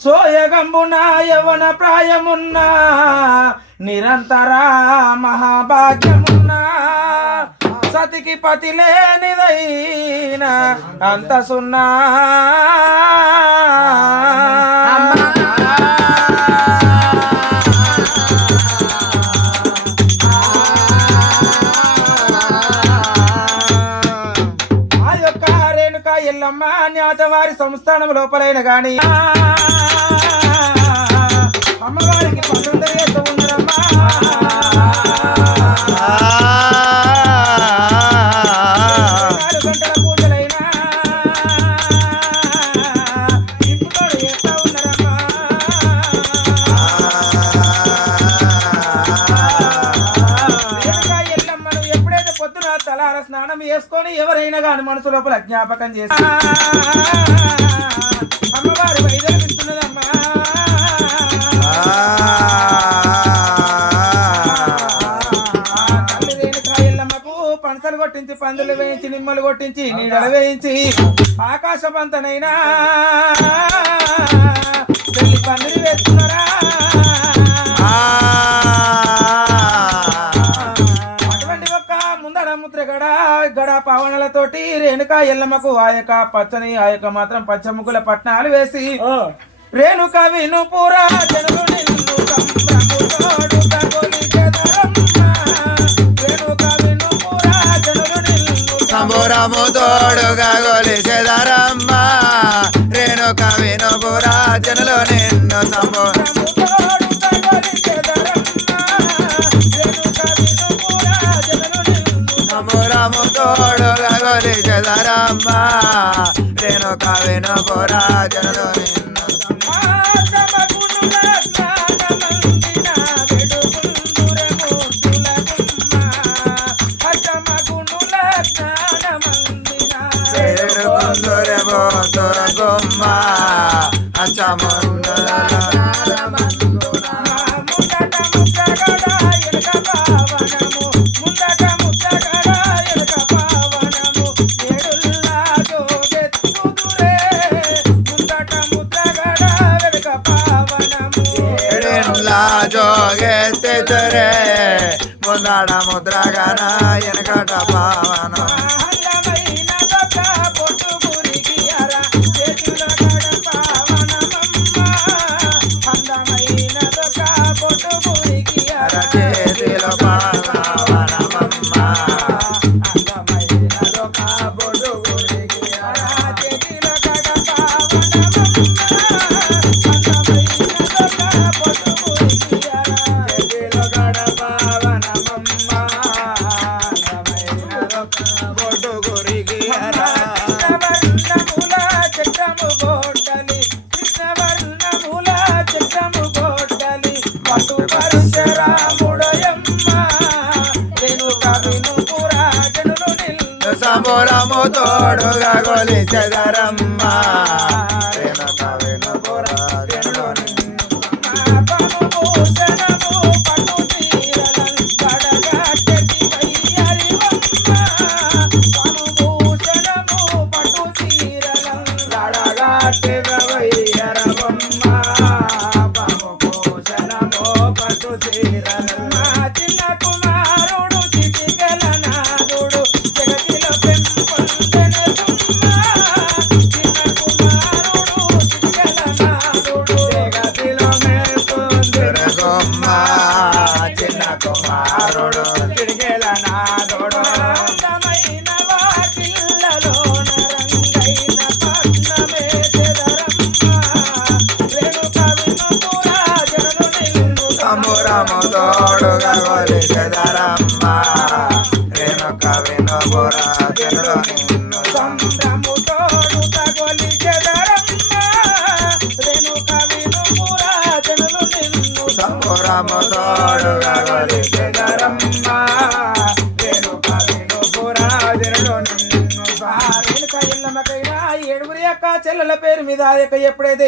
సోయగంబున యవన ప్రాయమున్న నిరంతర మహాభాగ్యమున్నా. సతికి పతి లేనిదైనా అంత సున్నా ఎల్లమ్మ న్యాతవారి సంస్థానం లోపలైన గాని. అమ్మవారికి పసంద చేస్తూ ఉన్నారమ్మా నాలుగు గంటల తలార చేసుకొని ఎవరైనా కానీ మనసు లోపల జ్ఞాపకం చేసి. అమ్మవారి వైదర్భిస్తున్నదమ్మా తల్లి ఎల్లమ్మకు కొట్టించి పందులు వేయించి నిమ్మలు కొట్టించి నీడలు వేయించి ఆకాశవంతనైనా పెళ్ళి పందులు వేస్తున్నారా? పవనలతోటి రేణుక ఎల్లమ్మకు ఆ యొక్క పచ్చని ఆ యొక్క మాత్రం పచ్చముగ్గుల పట్నాలు వేసి రేణుక వినుపురా జనులు నిన్ను సంభ్రముతోడు తగొలిచెదరమ్మ. రేణుక వినుపురా జనులు నిన్ను సంబురము తోడుగా గొలిచెదరమ్మ రేణుక వినుపురా జనులు నిన్ను సంబు సంభ్రముతోడు తగొలిచెదరమ్మ. రేణుక వినుపురా జనులు నిన్ను సంబురము తోడుగా గొలిచెదరమ్మ రేణుక వినుపురా జనులు నిన్ను కుందురే బోతుర గుమ్మ అచ్చముందుల ఎడిన్లా జోగెత్తితురే ముందడ ముద్రగన ఎనకట పావనం రాము రాము తోడుగా గొలిచెదరమ్మ. నిన్ను సమురము తోడుగా గొలిచెదరమ్మ రేణుక వినుపురా జనులు నిన్ను సంభ్రముతోడు తగొలి చెదరమ్మ. రేణుక వినుపురా జనులు నిన్ను సమురము తోడుగా గొలిచెదరమ్మ రేణుక వినుపురా జనులు నిన్ను ఆ రేణుక ఏడుగురి యొక్క చెల్లెల పేరు మీద ఎప్పుడైతే